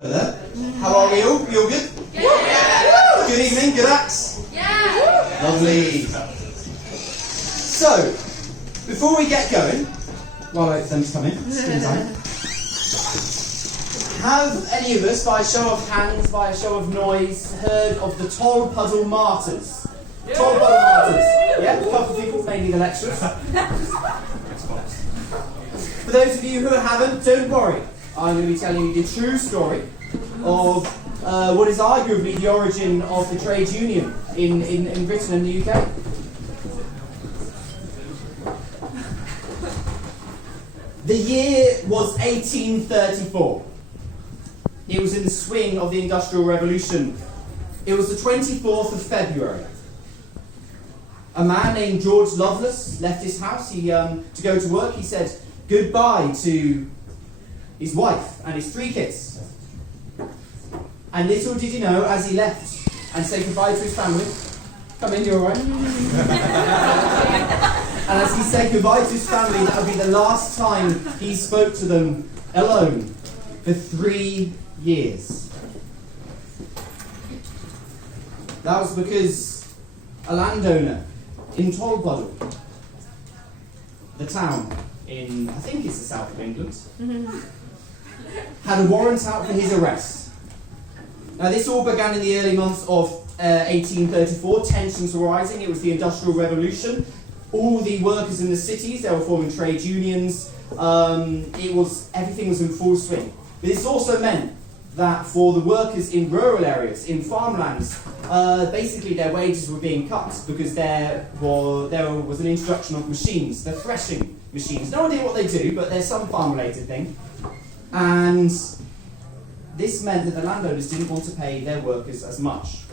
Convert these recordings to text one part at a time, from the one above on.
Hello there. How are we all? You all good? Yeah. Good evening, good acts? Yeah. Lovely. So, before we get going, while I wait for them to come in, spin time. Have any of us, by a show of hands, by a show of noise, heard of the Tolpuddle Martyrs? Yeah. Tolpuddle Martyrs. Yeah, a couple of people, mainly the lecturers. For those of you who haven't, don't worry. I'm going to be telling you the true story of what is arguably the origin of the trade union in Britain and the UK. The year was 1834. It was in the swing of the Industrial Revolution. It was the 24th of February. A man named George Loveless left his house to go to work. He said goodbye to his wife and his 3 kids. And little did he know, as he left and said goodbye to his family, come in, you're all right? And as he said goodbye to his family, that would be the last time he spoke to them alone for 3 years. That was because a landowner in Tolpuddle, the town in, I think it's the south of England, had a warrant out for his arrest. Now this all began in the early months of 1834. Tensions were rising. It was the Industrial Revolution. All the workers in the cities, they were forming trade unions. Everything was in full swing. But this also meant that for the workers in rural areas, in farmlands, basically their wages were being cut because there was an introduction of machines, the threshing machines. No idea what they do, but there's some farm-related thing. And this meant that the landowners didn't want to pay their workers as much.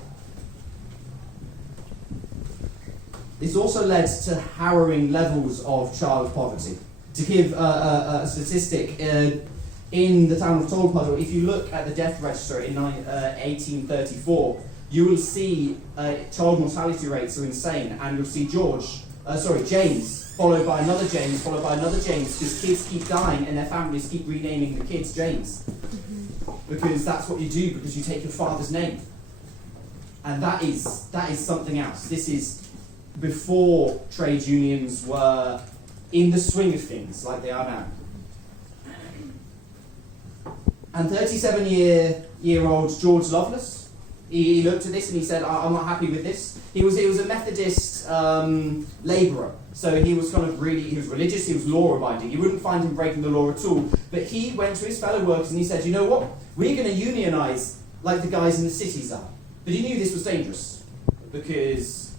This also led to harrowing levels of child poverty. To give a statistic, in the town of Tolpuddle, if you look at the death register in 1834, you will see child mortality rates are insane, and you'll see James, followed by another James, followed by another James, because kids keep dying and their families keep renaming the kids James. Because that's what you do, because you take your father's name. And that is something else. This is before trade unions were in the swing of things like they are now. And 37-year-old George Loveless, he looked at this and he said, I'm not happy with this. He was a Methodist labourer. So he was he was religious, he was law-abiding. You wouldn't find him breaking the law at all. But he went to his fellow workers and he said, you know what? We're going to unionise like the guys in the cities are. But he knew this was dangerous because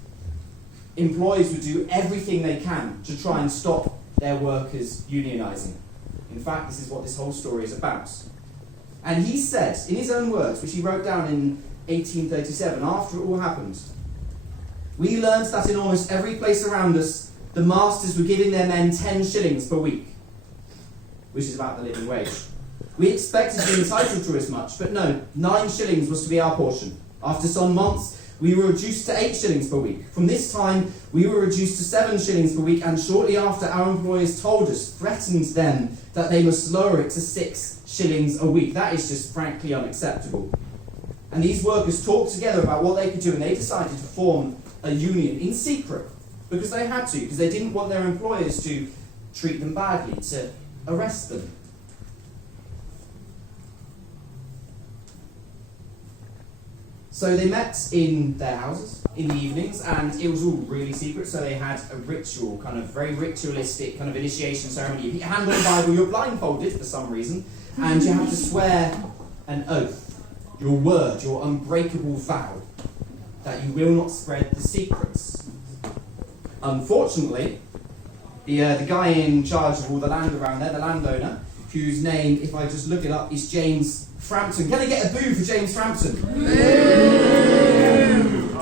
employers would do everything they can to try and stop their workers unionising. In fact, this is what this whole story is about. And he said, in his own words, which he wrote down in 1837, after it all happened, we learned that in almost every place around us, the masters were giving their men 10 shillings per week, which is about the living wage. We expected to be entitled to as much, but no, 9 shillings was to be our portion. After some months, we were reduced to 8 shillings per week. From this time, we were reduced to 7 shillings per week, and shortly after, our employers told us, threatened them, that they must lower it to 6 shillings a week. That is just frankly unacceptable. And these workers talked together about what they could do, and they decided to form a union in secret, because they had to, because they didn't want their employers to treat them badly, to arrest them. So they met in their houses in the evenings, and it was all really secret, so they had a ritual, kind of very ritualistic kind of initiation ceremony. If you hand on the Bible, you're blindfolded for some reason, and you have to swear an oath, your word, your unbreakable vow, that you will not spread the secrets. Unfortunately, the guy in charge of all the land around there, the landowner, whose name, if I just look it up, is James Frampton. Can I get a boo for James Frampton?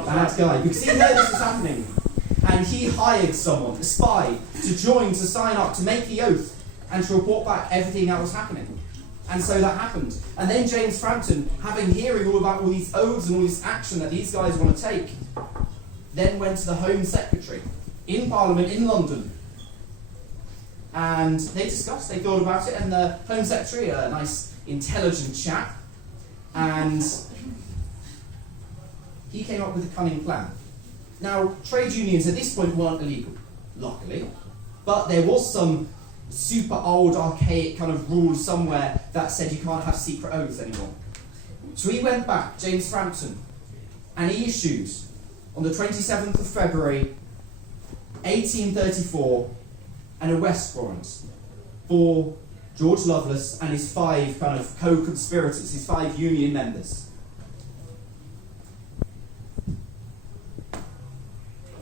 Bad guy. Because he heard this was happening. And he hired someone, a spy, to sign up, to make the oath, and to report back everything that was happening. And so that happened. And then James Frampton, hearing all about all these oaths and all this action that these guys want to take, then went to the Home Secretary in Parliament in London. And they discussed, they thought about it, and the Home Secretary, a nice intelligent chap, And he came up with a cunning plan. Now, trade unions at this point weren't illegal, luckily, but there was some super old, archaic kind of rule somewhere that said you can't have secret oaths anymore. So he went back, James Frampton, and he issued, on the 27th of February, 1834, an arrest warrant for George Loveless and his 5 kind of co-conspirators, his 5 union members.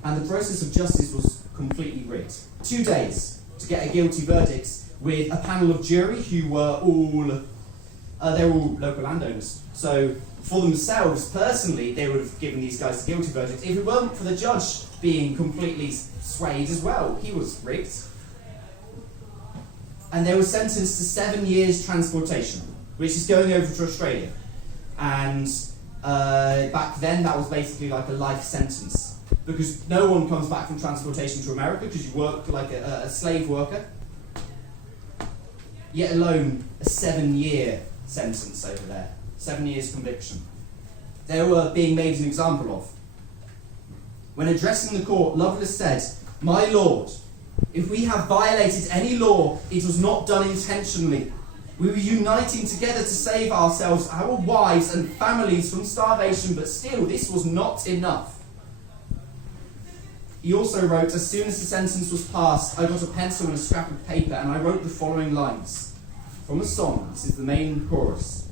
And the process of justice was completely rigged. 2 days to get a guilty verdict with a panel of jury who were they're all local landowners. So for themselves, personally, they would have given these guys a guilty verdict if it weren't for the judge being completely swayed as well. He was rigged. And they were sentenced to 7 years transportation, which is going over to Australia. And back then, that was basically like a life sentence. Because no one comes back from transportation to America because you work like a slave worker. Yet alone a 7-year sentence over there. 7 years conviction. They were being made an example of. When addressing the court, Loveless said, "My lord, if we have violated any law, it was not done intentionally. We were uniting together to save ourselves, our wives and families from starvation, but still this was not enough." He also wrote, "As soon as the sentence was passed, I got a pencil and a scrap of paper, and I wrote the following lines from a song." This is the main chorus.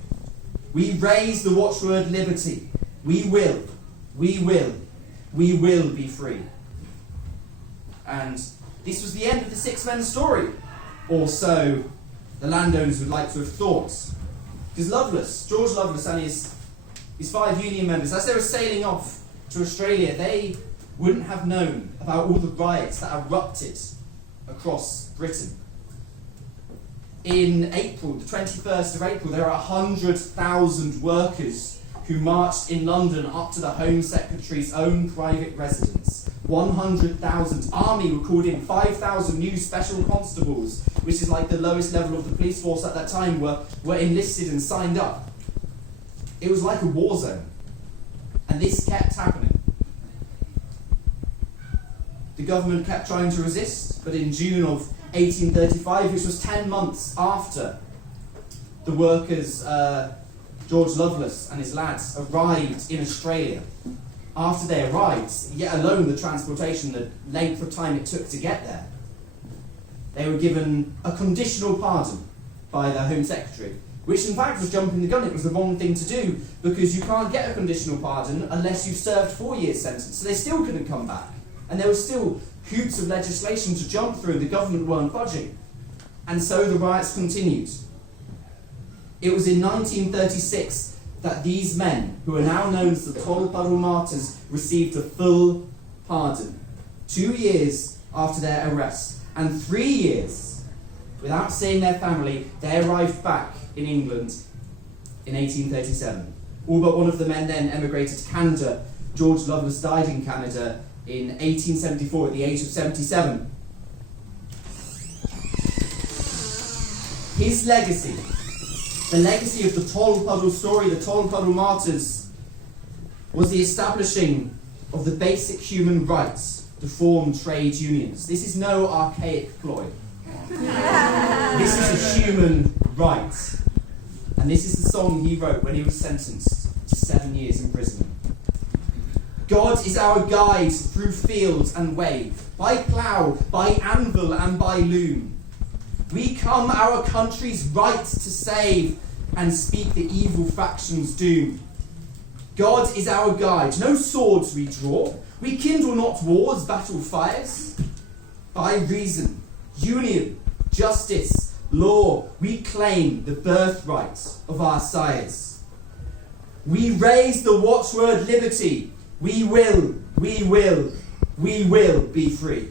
"We raise the watchword liberty. We will be free." And this was the end of the 6 men's story, or so the landowners would like to have thought. Because George Loveless and his 5 union members, as they were sailing off to Australia, they wouldn't have known about all the riots that erupted across Britain. In April, the 21st of April, there are 100,000 workers who marched in London up to the Home Secretary's own private residence. 100,000. Army were called in. 5,000 new special constables, which is like the lowest level of the police force at that time, were enlisted and signed up. It was like a war zone. And this kept happening. The government kept trying to resist, but in June of 1835, which was 10 months after the workers, George Loveless and his lads, arrived in Australia, after they arrived, yet alone the transportation, the length of time it took to get there, they were given a conditional pardon by the Home Secretary, which in fact was jumping the gun. It was the wrong thing to do, because you can't get a conditional pardon unless you've served 4 years' sentence. So they still couldn't come back. And there were still hoops of legislation to jump through. The government weren't budging. And so the riots continued. It was in 1936 that these men, who are now known as the Tolpuddle Martyrs, received a full pardon. 2 years after their arrest. And 3 years without seeing their family, they arrived back in England in 1837. All but one of the men then emigrated to Canada. George Loveless died in Canada in 1874 at the age of 77. His legacy, the legacy of the Tolpuddle story, the Tolpuddle Martyrs, was the establishing of the basic human rights to form trade unions. This is no archaic ploy. This is a human right. And this is the song he wrote when he was sentenced to 7 years imprisonment. God is our guide through field and wave, by plough, by anvil and by loom. We come our country's right to save and speak the evil faction's doom. God is our guide, no swords we draw. We kindle not wars, battle fires. By reason, union, justice, law, we claim the birthright of our sires. We raise the watchword liberty. We will be free.